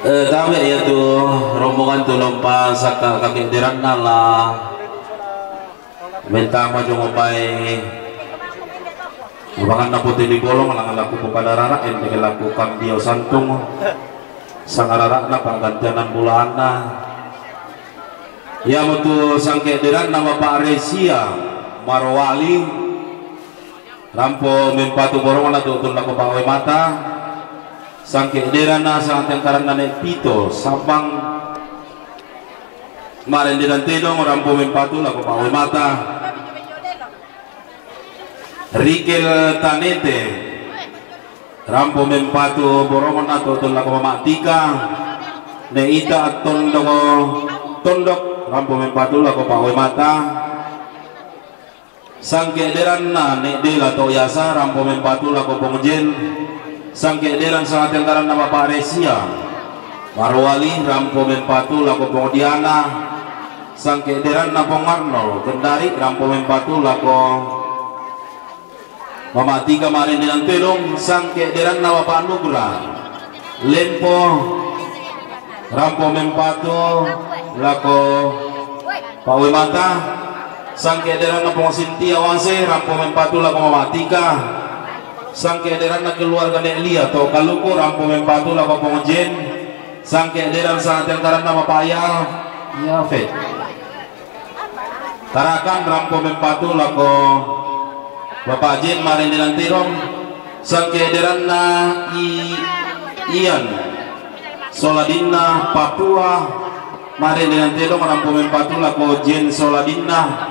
Kami itu rombongan tulompa saka kaki diran nala minta maju ngopai bahkan naputi di bolong lang laku kepada rara yang dilakukan dia santung sang rara na panggantianan bulana ya betul sangke diran nama Pak Resia Marwali rampo mimpatu borong na tutun laku pawai mata sangke derana saat yang karena naik pito sabang kemarin di Dantedong rampo mempatu laku pawai mata Rikel Tanete rampo mempatu borongan atau tun laku mamatika neita tondok rampo mempatu laku pawai mata sangke derana nek dela to yasa rampo mempatu laku pengjen sangke deran saat yang karena nama Pak Resia Marwali rampo mempatu lako pengodiana sangke deran napong Arnold kendari rampo mempatu lako mamati kemarin dengan telung sangke deran nama Pak Nugra Lempo rampo mempatu lako Pak Wimata sangke deran napong Sintia Wase rampo mempatu lako mamatika sangke deran na keluarga Nelia atau kaluku rampo mempatu la pengujian sangke deran saat yang karena nama payah ya fet tarakan rampo mempatu la ko Bapak Jin marin dilantirong sangke deran na Ian Soladina Papua marin dilantirong rampo mempatu la ko Jin Soladina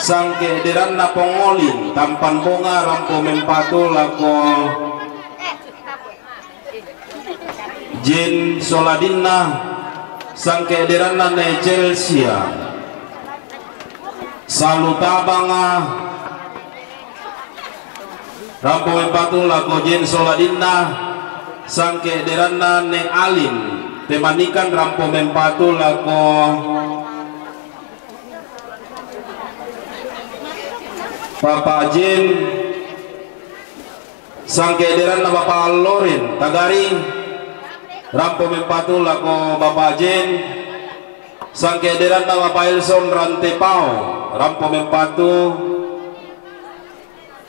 sangke deran na pongolin tampan bunga rampo mempatu lako Jin Soladina sangke deran na Chelsea salutabanga rampo mempatu lako Jin Soladina sangke deran na ne Alin temanikan rampo mempatu lako Bapak Jin sangke deran na Bapak Lorin Tagari rampo mempatu lako Bapak Jin sangke deran na Bapak Elson Rantepao rampo mempatu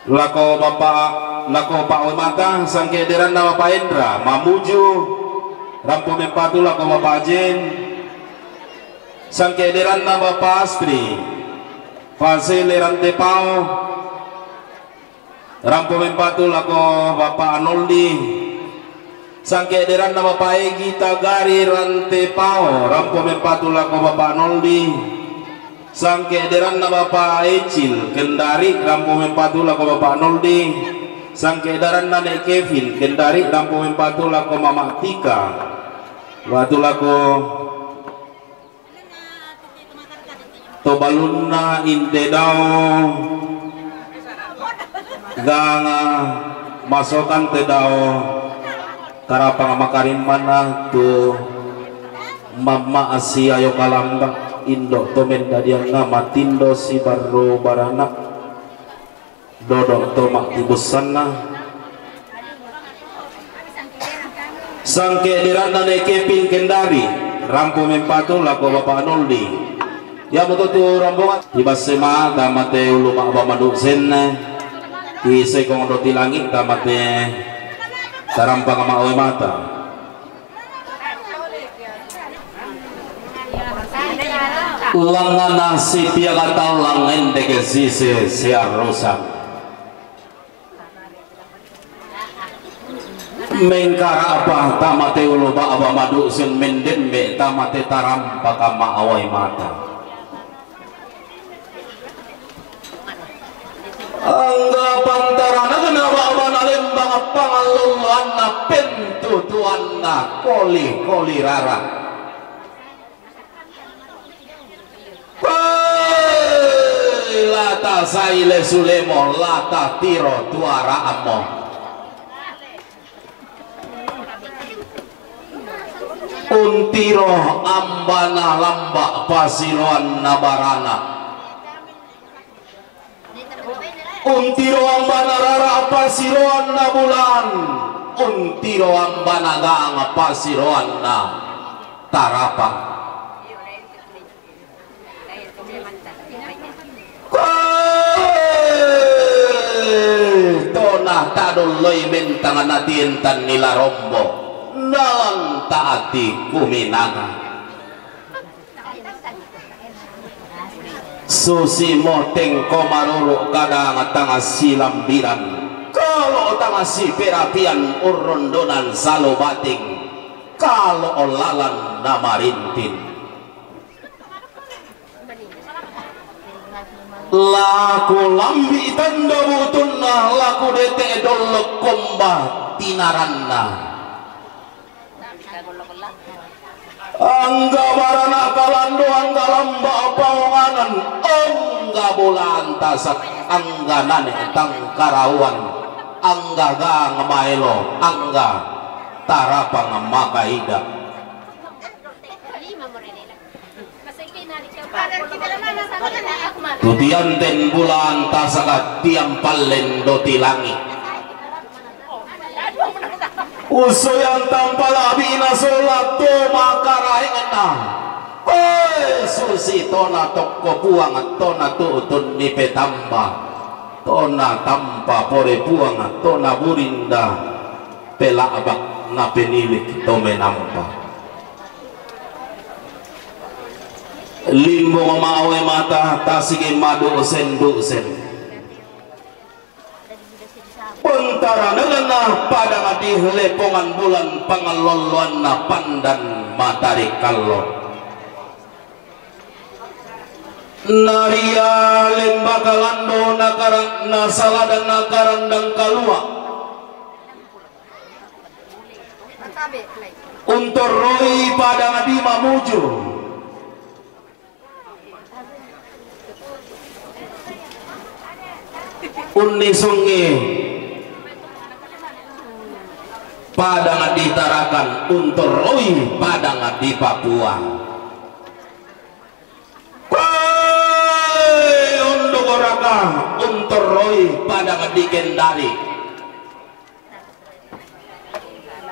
lako Pak Wimata sangke deran na Bapak Indra Mamuju rampo mempatu lako Bapak Jin sangke deran na Bapak Astri Fasile Rantepao rampo mempatu lako Bapak Anoldi sangke deran na Bapak Egi Tagari Rantepao rampo mempatu lako Bapak Anoldi sangke deran na Bapak Ecil Kendari rampo mempatu lako Bapak Anoldi sangke deran na Nek Kevin Kendari rampo mempatu lako Mama Tika watu lako Tobaluna intedao ganga masokan tedao tarapang makarim mana tu mama asia yo kalamba indo tomen dadian nama tindo si baru barana dodok tomak tibusana sangke dirana nekepin Kendari rampu mempatu lako Bapak Noldi ya betul tu rombongan tiba sema tamate ulu mak bamaduk sen di sekong roti langit tamate tarampang mak mata ulangan nasi pia kata langen deke sise siar rusak mengkara apa tamate ulu mak bamaduk sen menden be tamate tarampang mak awai mata anggapan tarana kenapa manalembang pangaluluan na pentu tuan na koli rara lata saile sulemo lata tiro tuara amo untiro ambana lamba pasiroan nabarana Untiro ang banarara pasiroan na bulan, untiro ang banagang pasiroan na tarapang. Tona taduloy mentangan natin tan nila rombo, nalang taati kuminanga. Susi moteng komaruro kadang tanga silambiran, kalau tanga si perapian urondonan salobating, kalau olalan namarintin. Laku lambi tanda butunna, laku dete dolok komba tinaranna. Angga barana kalando angga lamba pawanganan, angga bulan tasak angga nane tangkarawan, angga gang maelo, angga tarapang makaida. Tutianten bulan tasakat tiang palen doti langit. Uso yang tanpa labina solat to makaraingna. Susi tona toko puang tona tutun ni petamba. Tona tampa pore puang tona burinda. Pelabak na penilik to menampa. Limbo mawe mata tasige madu sen. Pentara ngelena pada ngati lepongan bulan pangaloluan na pandan matahari kalon. Naria lembaga lando nakaran nasala dan nakaran dan kalua. Untuk roi pada ngati mamuju. Unni sungi pada ditarakan untuk roi pada di Papua. Untuk oraka untuk roi pada di Kendari.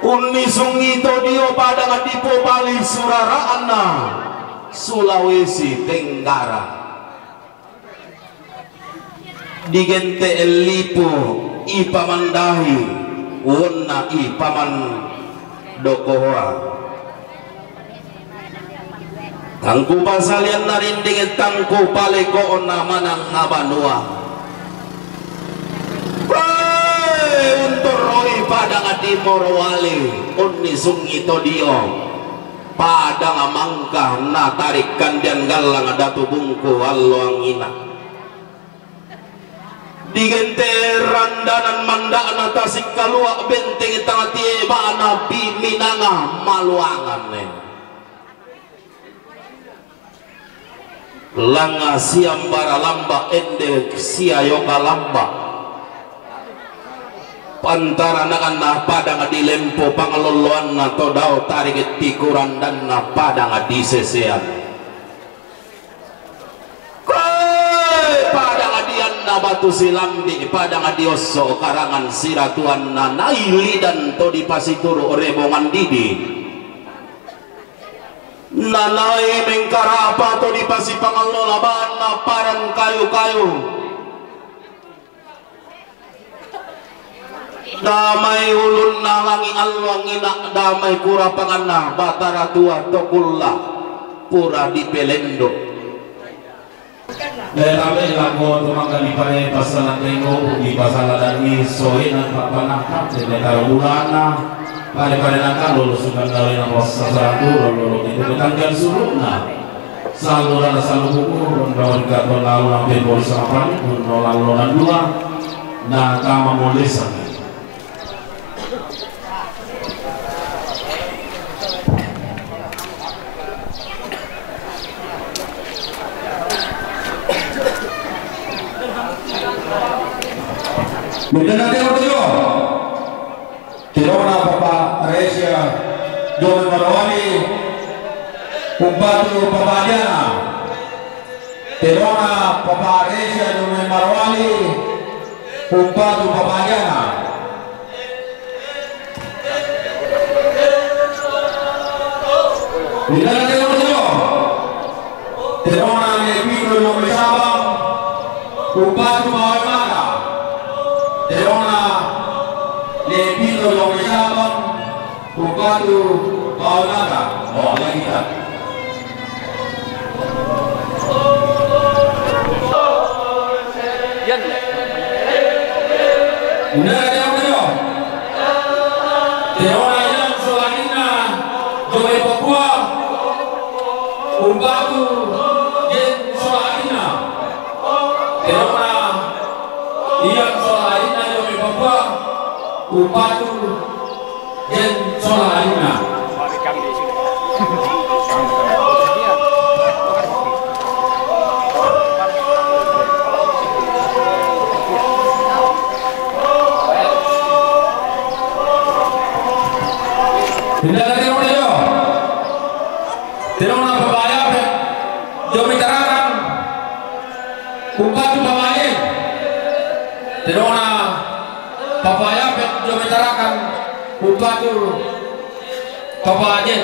Unni sungi todio pada di Popali Suraraana Sulawesi Tenggara. Di gente Elipo ipamandahi wonna ipaman dokohora tangku pasalian narinding tangku paleko ona manang ngabanua untuk roi pada ngadi morowali unni sungi todio pada ngamangkah na tarik kandian galang datu bungku allo angina digente randanan mandana tasik kalua benteng tangati bana biminanga maluangan langa siambara lamba ende siayoka lamba pantara na pada di lempo pangaloloan na todao tarik tikuran dan na pada di sesean batu silambi pada ngadioso karangan siratuan na naili dan to di pasituru rebongan didi nanai mengkarapa to di pasipangalola na paran kayu-kayu damai ulun nalangi alwang ina damai kura pangana batara tua tokulla pura di pelendo. Kami lakukan tumangga di pare pasalan tengo di pasalan ini soinan papanakap di negara bulana pada nangka lulus sudah dari nama satu lulus itu tanggal suruna saluran buku ronda gaton lalu hampir polisi apa lalu dua nah kama molesan. Benda tengok tujuh Tirona Papa Resia Jomi Marawali Kumpatu Papa Adiana Tirona Papa Resia Jomi Marawali Kumpatu Papayana. Bila Terona Nepino nomor Sabang, Kumpatu Papayana. Terona Nepino nomor Sabang, Kumpatu Papayana. Oh, lagi tak. Udah ada yang belum? Terona yang selanjutnya Joe Papua Kumpatu yang selanjutnya Terona yang selanjutnya Joe Papua Kumpatu yang selanjutnya. Tidak ada yang boleh Terona Papaya jo mitarakan Kumpatu Papaya Terona Papaya jo mitarakan Kumpatu Papaya.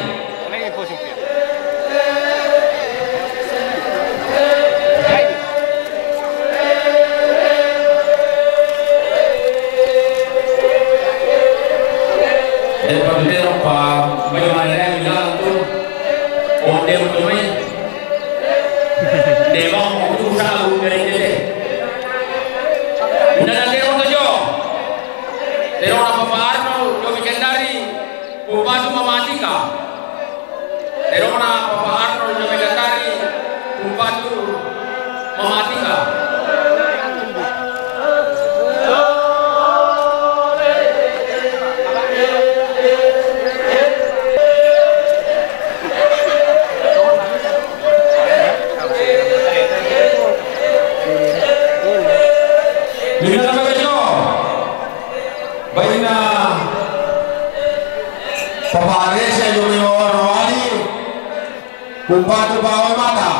Kumpatu Bawai Mata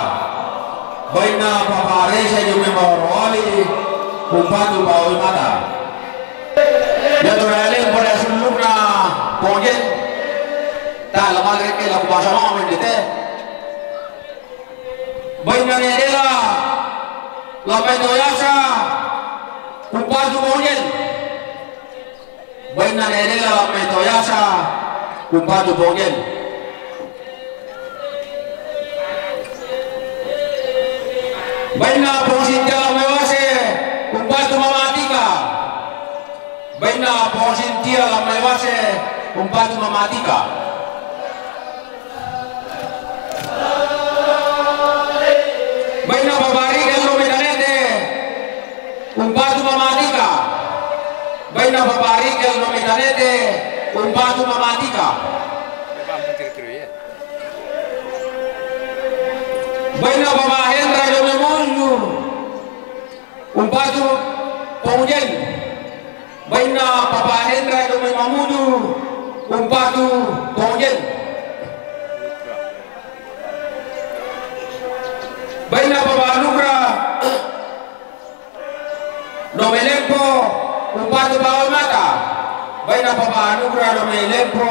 Baina Papare saya juga mewali Kumpatu Bawai Mata ya turale pada sulukna pojen tak lama lagi laku bahasa orang mendete Baina nerela lamai doyasa Kumpatu pojen Baina nerela lamai doyasa Kumpatu pojen. Baina Posintia Mewase Kumpatu Mamatika Baina Posintia Mewase Kumpatu Mamatika Baina Babari Kello Medanete Kumpatu Mamatika Baina Babari Kello Medanete Kumpatu Mamatika Baina Baba Hendra Jomemunyu Kumpatu Pongjen Baina Baba Hendra Jomemunyu Kumpatu Pongjen Baina Baba Nugra Nomelempo Kumpatu Bawai Mata Baina Baba Nugra Nomelempo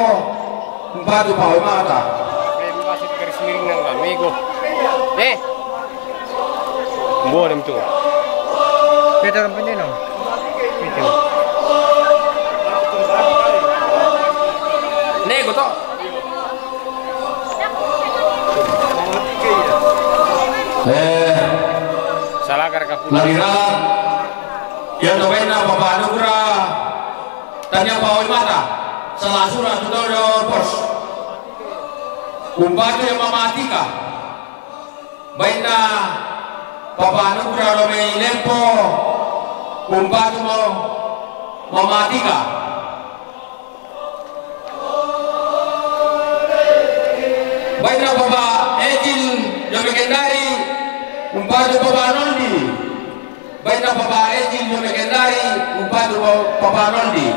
Kumpatu Bawai Mata. Amigo. Boleh tu. Kita orang punya no. Itu. Nego tu. Salah kerja pula. Lagi ralat. Yang doaina Bapak Anugra. Tanya Bawai Mata. Salah surat sudah pos. Kumpatu yang Mamatika Baina Bapak Anugra Romei Lempo Kumpatu Mamatika Baina Bapak Ejil Yomekendari Kumpatu Bapak Nondi Baina Bapak Ejil Yomekendari Kumpatu Bapak Nondi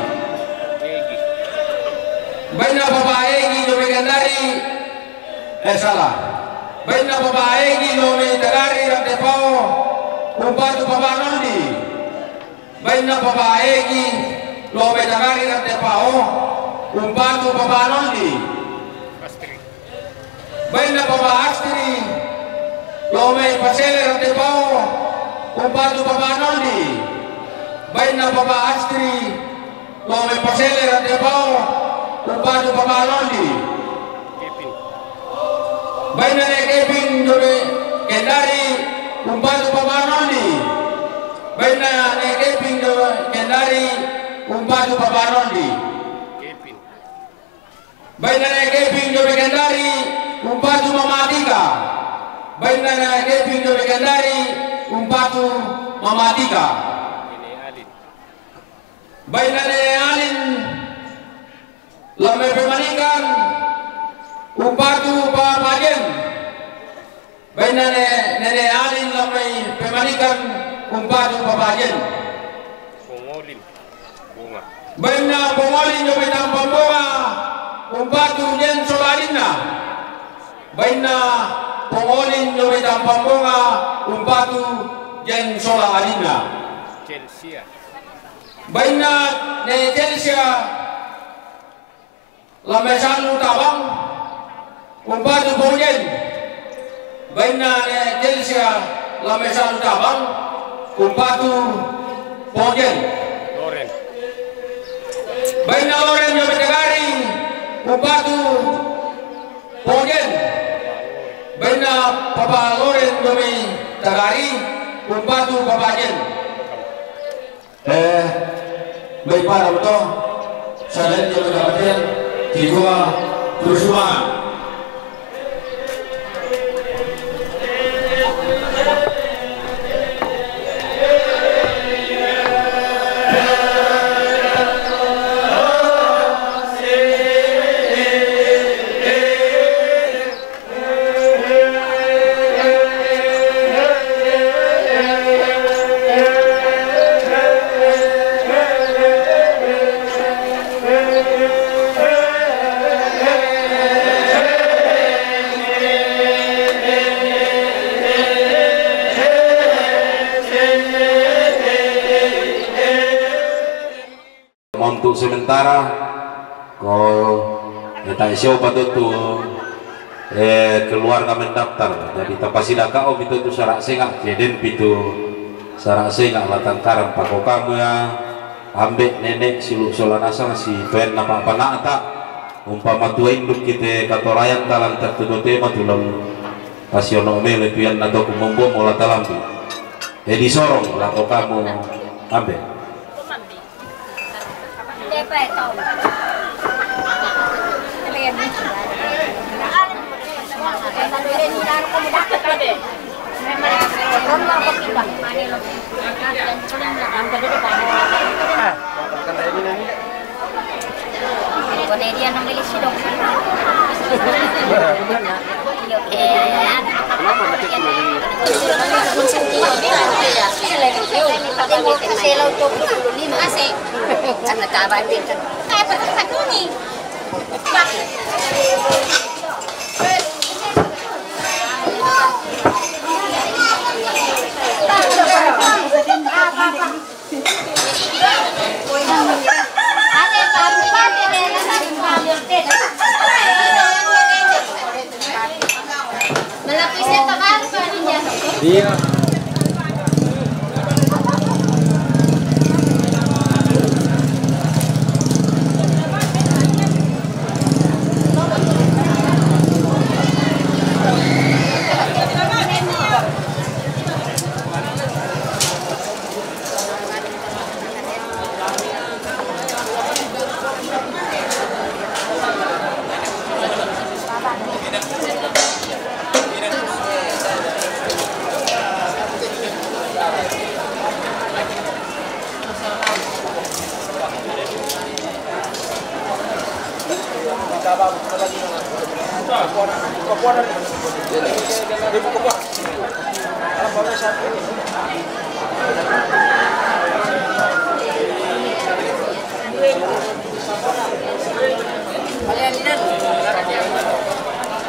Baina Bapak Ejil Yomekendari salah. Baina Bapak Egi Nomi Tagari Rantepao Kumpatu Bapak Nondi baik na papaegi lo betagari rante pao umpatu papanoldi baik na papaastri lo me pasele rante pao umpatu papanoldi baik na papaastri lo me pasele rante pao umpatu papanoldi baik na keping jobe kendari umpatu papanoldi baik na keping jobe kendari umpatu papanoldi baik na keping jobe kendari umpatu mamatika baik na keping jobe kendari umpatu mamatika baik na alin lame pemanikan umpatu papajen baik na nene alin lame pemanikan umpatu papajen Pungolin bunga. baik na pongolin jobe tampang bunga umpatu jen solalina baik na pongolin jobe tampang bunga umpatu jen solalina Chelsea. baik na ne Chelsea lamesan utabang umpatu pojen baik na ne Chelsea lamesan utabang umpatu pojen Loren. baik na Loren jobe tegari umpatu pojen baik na papa Loren jobe tegari umpatu papajen baik para betul saya juga dapatin jiwa berusuhan untuk sementara kita isyo patut tu keluarga mendaftar jadi tapasida kau itu sarak sengak jeden pitu sarak sengak latang karam pako kamu ya ambek nenek siluk solanasa si pen napa apa tak umpama tua induk kita katorayan talan tertutup tema tulang pasiono mele tuyan nato kumombom olah talambi di sorong lako kamu ambek Dia.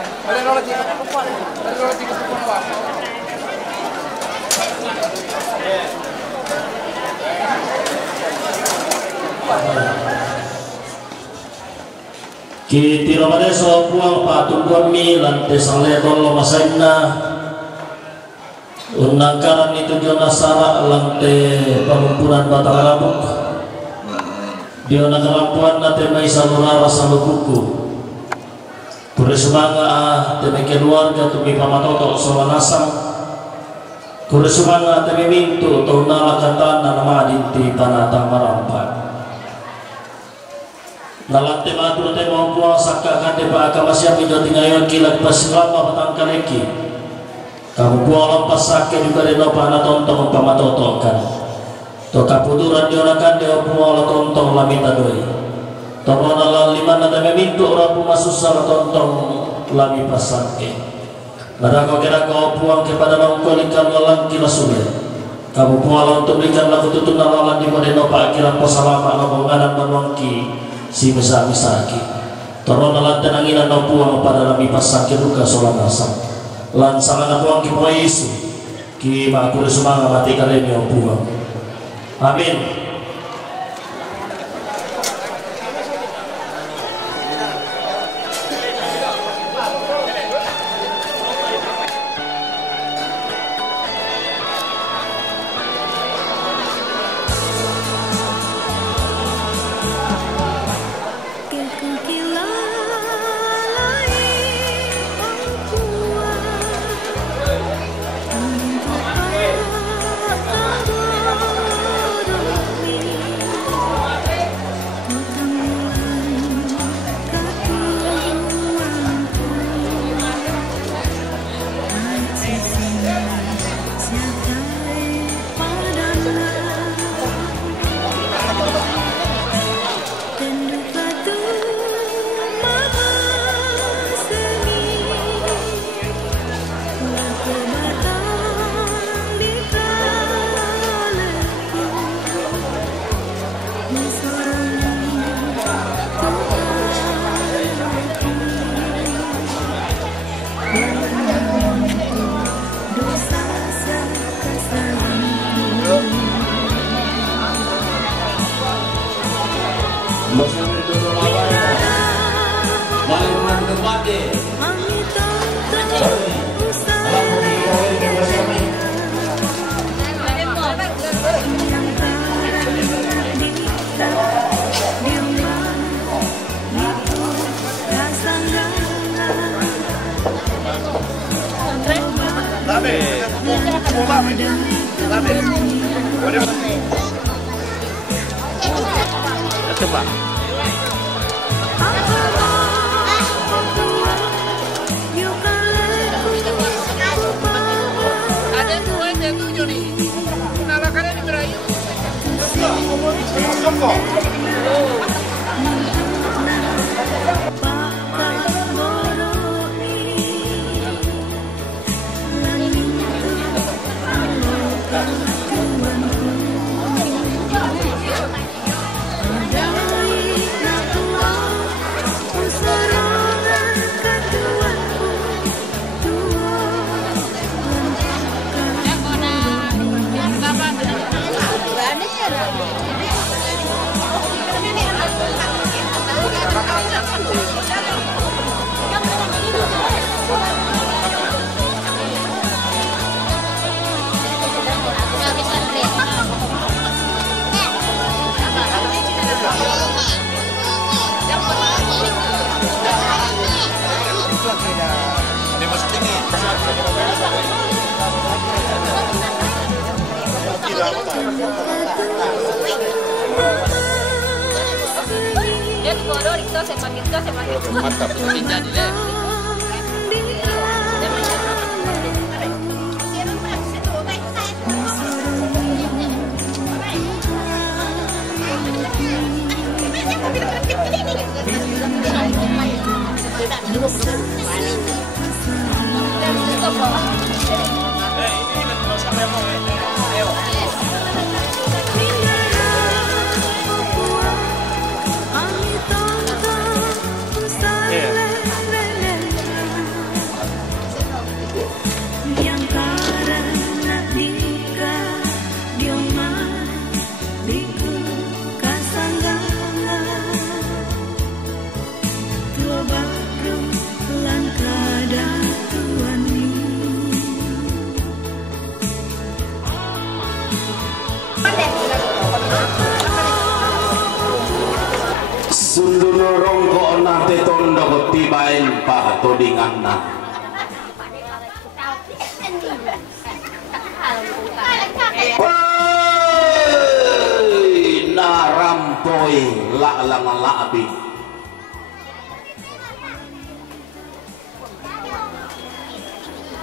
Ada Ki tiro madeso puang patungguan mi lante sale tolo masaina unangkaran itu jona sara lante pamumpunan batang rabuk dia nakarampuan na temai salurara salukuku kure sumanga teme keluarga tumi pamatoto somanasang kure sumanga teme mintu taunala katana nama dinti panatang marampan nalante matur te mau puang sakka kande pa akamasya pido tingayon kilat pasilama patang kaleki kamu puang lampas sakke juga deno pana tontong pamatoto kan to kapuduran diona kande puang la tontong lamita doi tomona la limana teme mintu rapu masusar tontong lami pasakke nadako kira kau puang kepada mangkolikan lalang kila sume kamu puang untuk berikan laku tutun nalalan di modeno pa kira posalama ngomonganan manwangki si misaki toron alat tenanginan no puang pada lami pasake luka solanasang lansangan puang ki poe Yesu ki makure sumanga mati kalemi o puang amin. Kasangga Sunduno rongko nate tondo tibain pa todingan na. Woi narampoi lalang labi.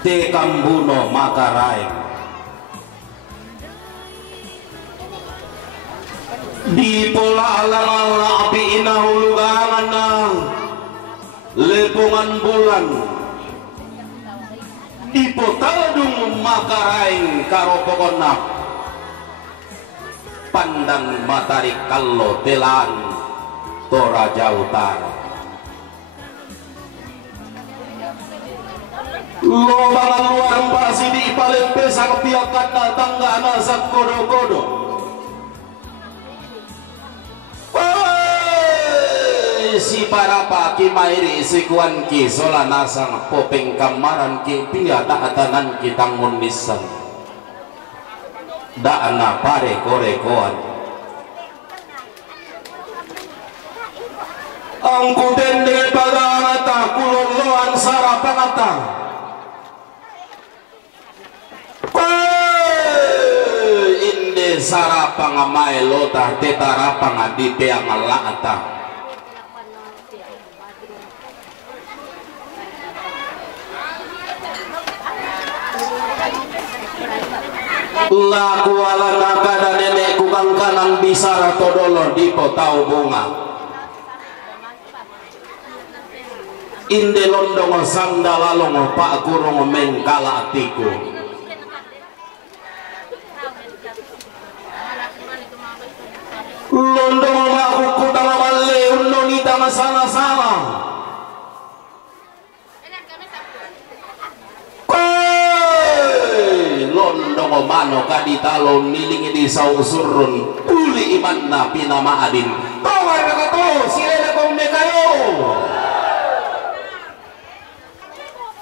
Te kambuno makarai. Di pola alang api inahulugangan ng lepungan bulan di potadung makaraing karopokonak pandang matahari kallo telan Toraja Utara lobangan luar pasi di palempe sa kapiakan na tangga na sa kodo-kodo. Si para pa kimairi si kuan ki sola nasang popeng kamaran ki pia taatanan kitang munisan daana pare kore koan ang kuten dengan pagangata kuloloan sarapangata inde sarapang maelota tetarapang adite ang alaata laku ala nakada nenek kukang kanan bisara todolo dipo tau bunga inde londong sandalalong pak kurung mengkala atiku londong aku kutang male unonita masala-sala londong mano kaditalon nilingi di sausurun uli iman na pinama adin tawar na to sila kong mekayo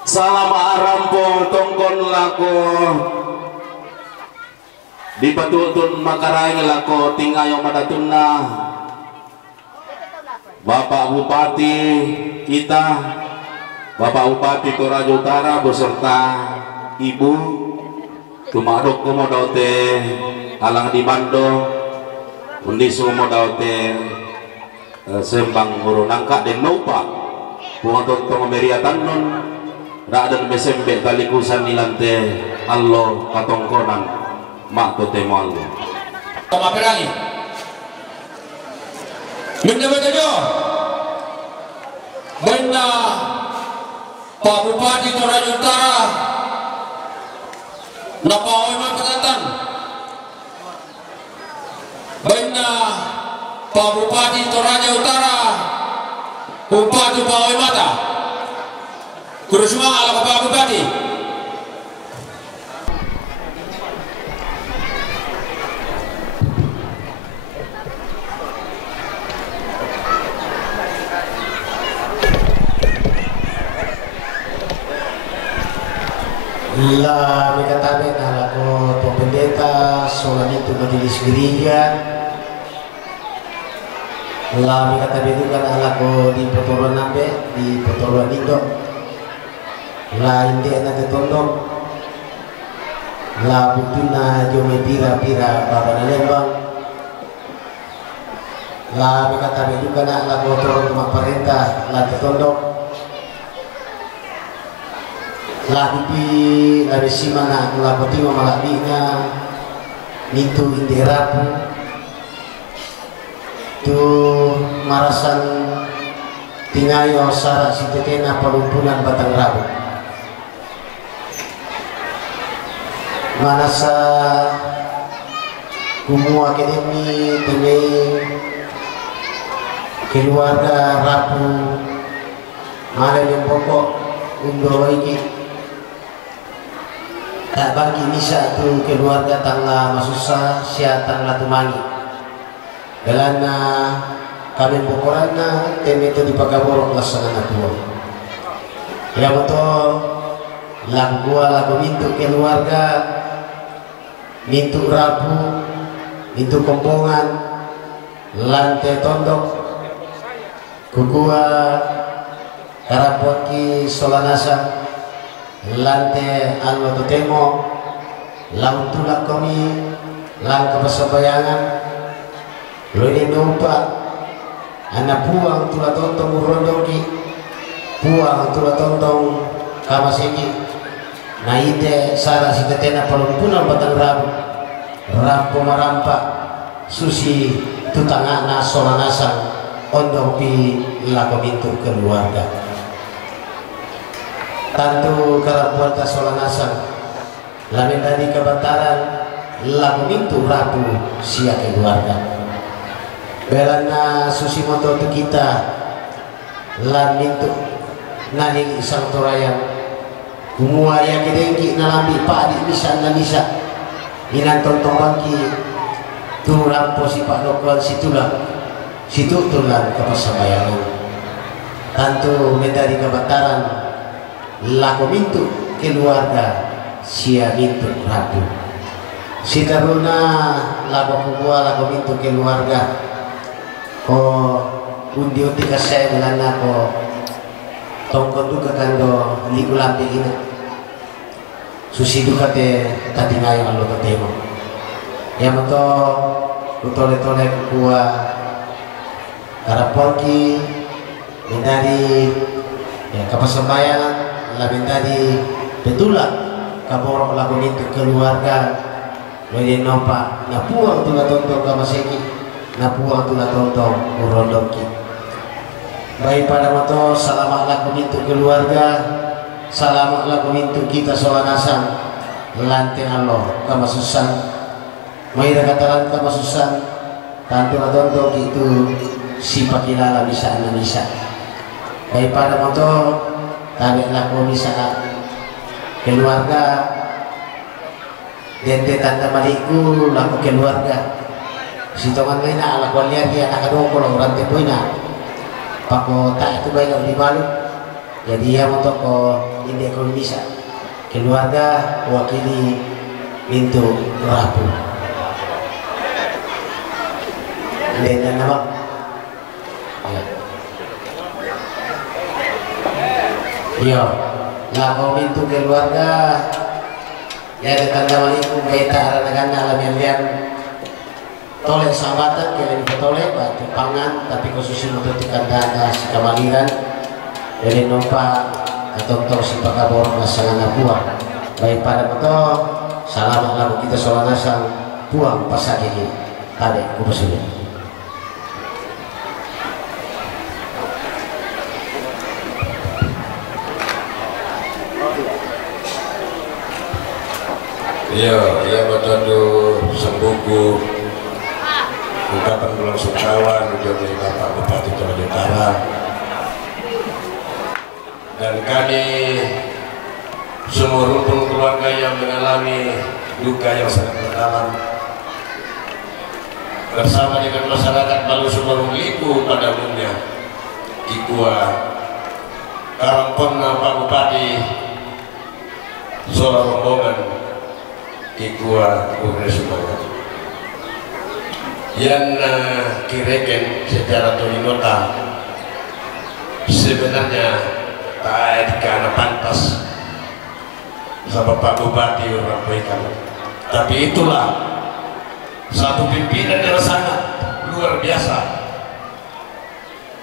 salama arampong tongkon lako di patutun makaraing lako tingayo madatun na Bapak Bupati kita Bapak Bupati Toraja Utara beserta Ibu tumadok ko mo daw te alang di bando undi sumo daw te sembang urunangka den lupa pumatot to meriatan nun raadan besembe talikusan nilante allo katongkonan mak to te mo allo Maperani minna bejo benna Pak Bupati Toraja Utara napaway mga patatan benna Pak Bupati Toraja Utara Bupati Pawai Mata kurusma ala Pak Bupati La mikatabe na lako pembendeta solanito majelis gereja. La mikatabe juga na lako di Potoro Nambe di Potoro Indo. La inde na ketondok. La butuna jome pira-pira baba na lembang. La mikatabe juga na lako turun tuma perintah la ketondok. Labi simana lapotima malabina nitu inderapu tu marasan tingayo sara sitetena palumpunan batang rabu manasa kumu akademi temei keluarga rapu mana yang pokok undo iki tak bagi nisa tu keluarga tangla masusa sia tangla tumangi belana kami pokorana teme itu dipagaborok laksana tua ya betul lagu gua lagu mintu keluarga mintu rapu mintu kompongan lantai tondok kukua karapoki solanasa lante alwa totemo lau tulak kami lang kepasabayangan loi numpa anak puang tula tontong urondoki puang tula tontong kamasiki na ite sara sitetena palumpunan batang rabu rampo marampa susi tutangana solanasang ondopi lako bintu keluarga tantu karapuan ka solanasang lamin tadi kebataran lako bintu rabu sia keluarga belana susi moto tu kita lamin tu naling isang torayan kumuaya kedengki nalambi padi bisa na bisa inan tontong bangki tu rampo si Pak Dokuan situ tulan kepasabayangan tantu medari kebataran lako bintu keluarga sia bintu rabu si karuna lako kubua lako bintu keluarga ko undi-undi kasaya belana ko tongkon duka kando liku lampi ina susi duka te tadi ngayon alo katemo ya mato utole-tole kukua karapoki mendari ya kapasabayangan labing tadi betulak kaborok lagu itu keluarga lagi nopa napuang tula tontong kamaseki napuang tula tontong urondoki baik pada moto salamat lagu itu keluarga salamat lagu itu kita solanasang lante Allah kamasusan may nakatalan kamasusan tanto na tontong itu si pakilala bisa na bisa baik pada moto tabi laku bisa keluarga dente tanda maliku laku keluarga si tongan may na ala kwalya dia nakadoko lang urante po na pako tak itu baik di malu jadi ya moto ko hindi ko bisa keluarga wakili pintu rapu dan nama iya lah kau pintu keluarga ya tetangga malikum kita aranakan alam yang toleh sahabatan kalian bertoleh batu pangan tapi khususnya untuk dikandang si kamaliran dari nompa atau si pakabor pasangan buah baik pada betul salamat lagu kita solanasang buang pasak ini tadi kupesulit. Iya, iya betul sembuku ungkapan bulan Sukawan dari Bapak Bupati Toraja Utara dan kami semua rukun keluarga yang mengalami duka yang sangat mendalam bersama dengan masyarakat Balu Sumarung Liku pada umumnya Kikua Karamponna Pak Bupati Solo Rombongan Kikua Ure Sumarung yang kireken secara tolinota sebenarnya tak karena pantas sama Pak Bupati Rampoikan tapi itulah satu pimpinan yang sangat luar biasa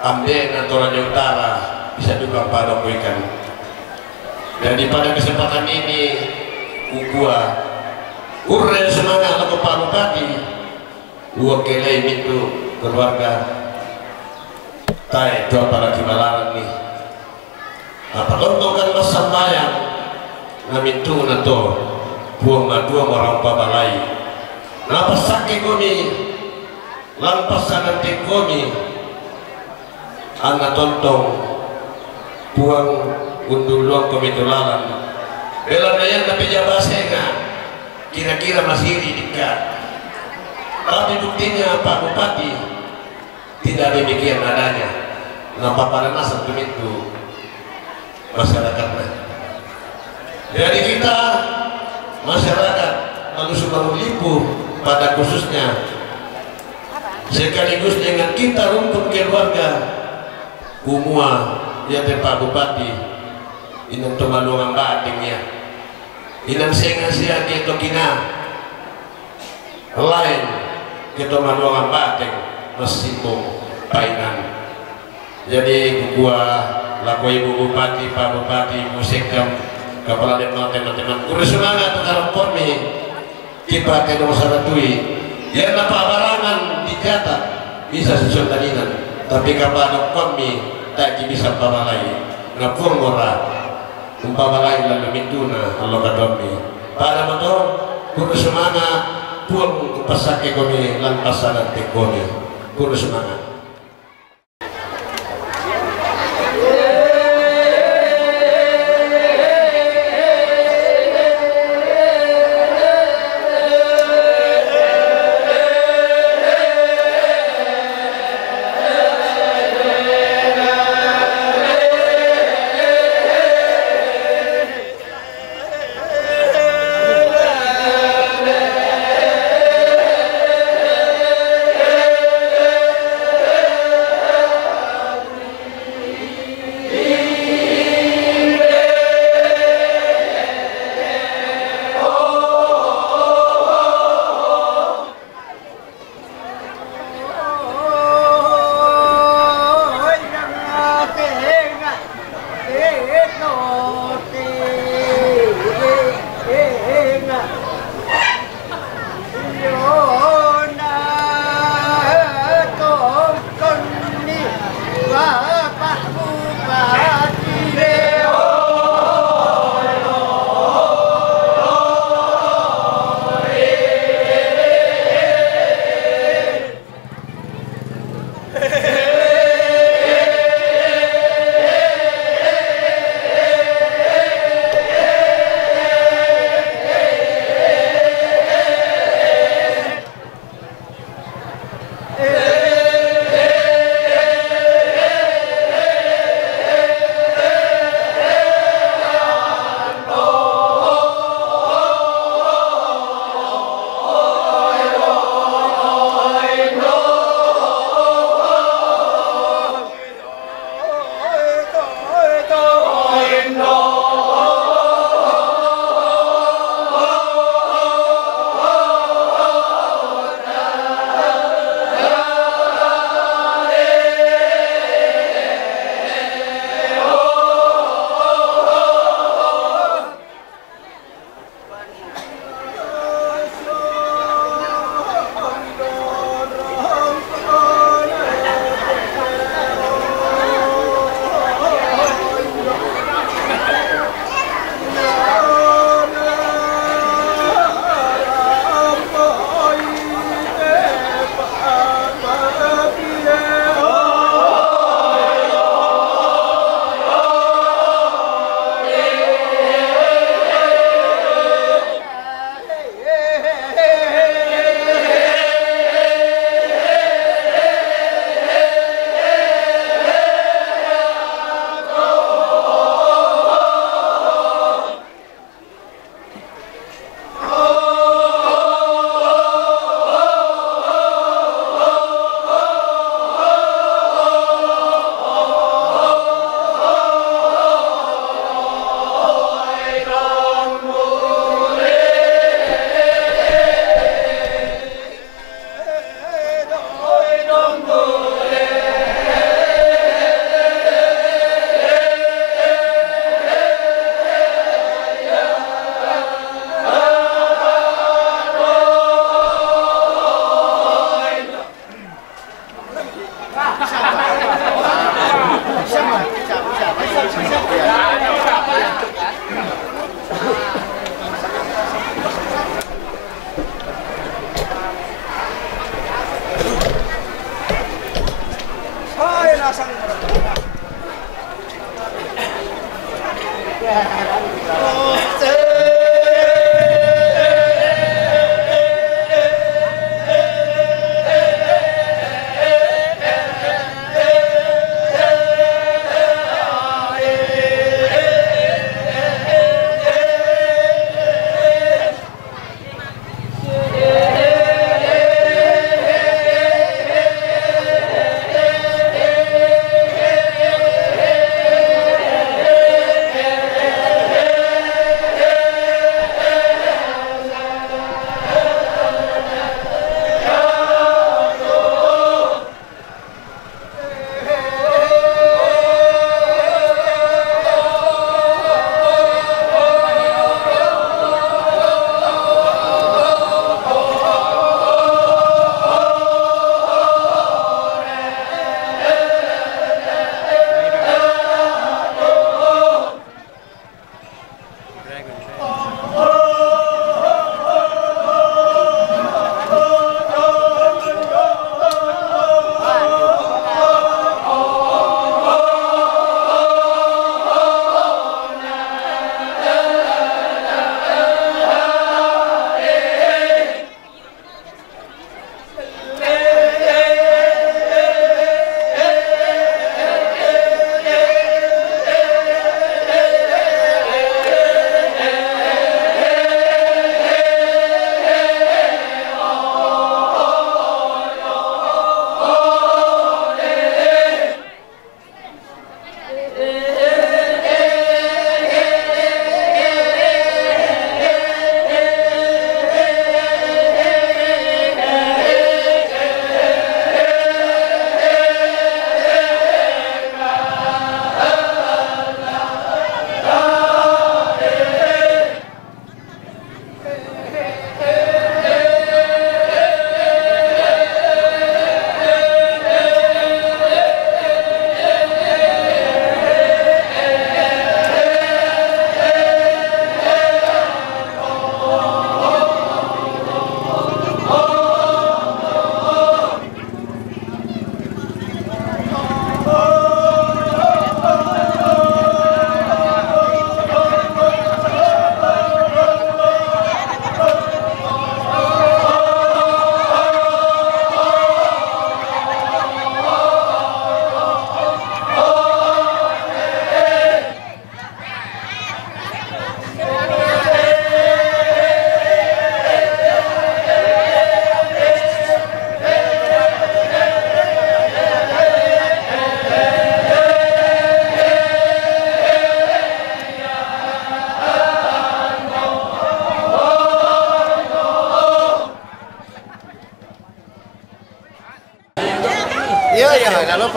Amden Toraja Utara bisa juga Pak Rampoikan dan di pada kesempatan ini Kukua Ure semangat laku Pak Bupati wakilai itu keluarga tai itu apalagi malaran nih apa lontokan masa bayang ngamintu nato buang madua merampa balai napas sakit kami lampas sanate kami anak tontong buang undulong kami tulalan bela dayan tapi jabasenga kira-kira masih dekat tapi buktinya Pak Bupati tidak demikian adanya kenapa pada nasab itu masyarakatnya jadi kita masyarakat Balu Sumarung Liku pada khususnya sekaligus dengan kita rumpun keluarga kumua ya Pak Bupati inang tumalungan bating ya inang senga siya kito kina lain kito malungan bating masimbong painan jadi gua laku Ibu Bupati Pak Bupati musikam kepala teman-teman kudu semangat kalau kami kita ke nomor saratui ya napa barangan dicatat bisa susun tadinan tapi kapan kami tak bisa pamalai ngapur mora umpamalai lalu mituna Allah kadomi pada motor kudu semangat pun pasake kami lan pasaran tekoni kudu semangat.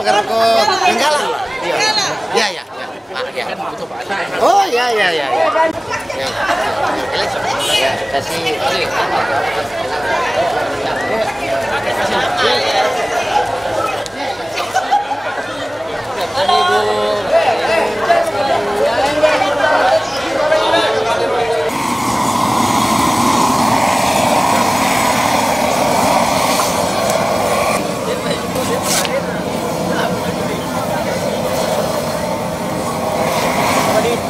pegang ko Benggala. Iya, iya. Pak, ya. Betul, Pak. Oh, iya. Ya. Kasih.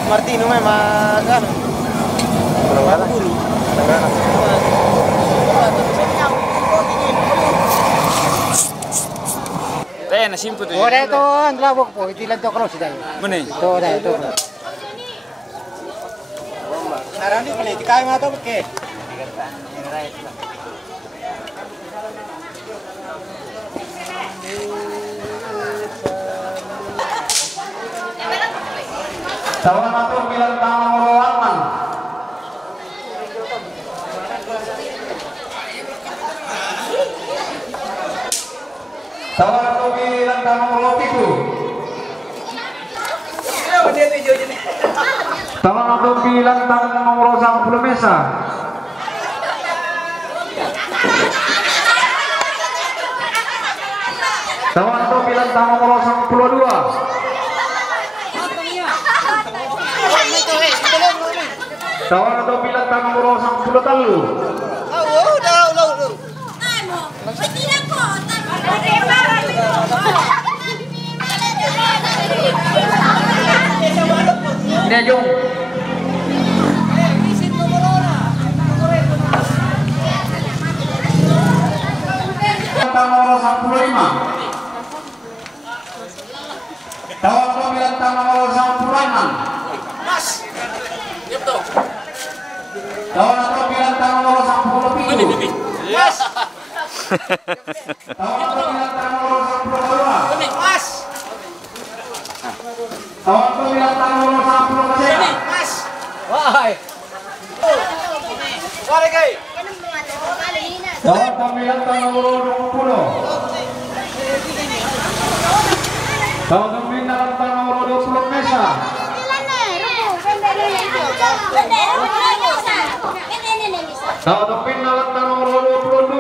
Martino memang kan buru. Na simple to. Ora ito ang labok po, itilan to cross dahil. Mana? Ito dahil ito. Narani pala, kaya nga ito ke. Tawan atur bilang tangan moroan. Tawan atur bilang tangan moropiku. Tawan atur bilang tangan nomor 10 mesa. Tawan atur bilang tangan nomor 12. Tawan atau bilang tangan nomor 10 talu. Ini Jung. Tangan nomor 15. Tawan atau bilang tangan nomor 16. Tawan atau bilang tangan nomor 10. Yes. Tawan atau bilang tangan nomor 10. Mas. Tawan atau bilang tangan nomor 10. Mas. Wahai. Wahai kay. Tawan atau bilang tangan nomor 20. Tawan atau bilang tangan nomor 20 mesa. Tahu tepin alat nomor 22.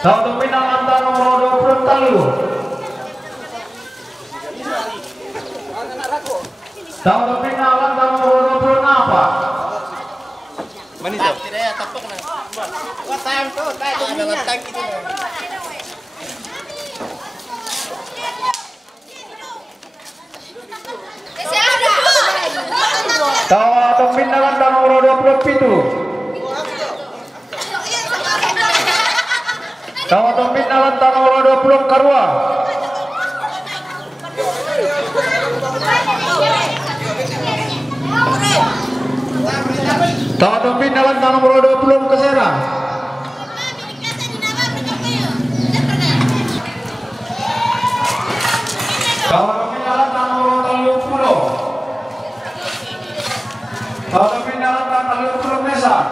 Tahu tepin alat nomor 20 talu. Tahu tepin alat nomor 20 apa? Mana itu? Tahu tepin alat nomor 27. Tahu tepin alat nomor 20 karua. Tahu tepin alat nomor 20 kesera. Tahu tepin alat nomor 30. Tahu tepin alat nomor 30 mesa.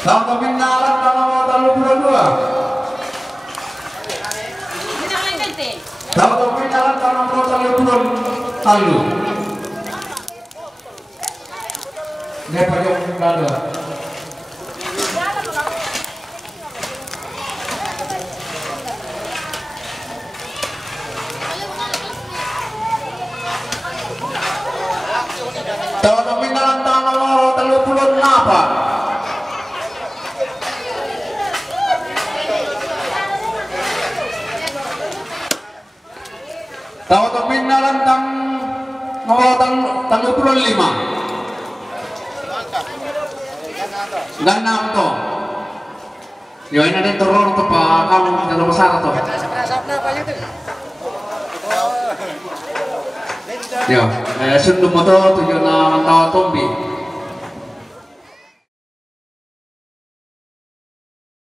Tahu tepin alat nomor 32. Tahu tepin alat nomor 30 talu. Dia pakai dada. Tahu tepin alat nomor 30 napa? Tahu tepin alat nomor 35. Ganam to. Yo ini ada turun to Pak kamu kalau besar to. Yo, sundum to tujuan mantau tumbi.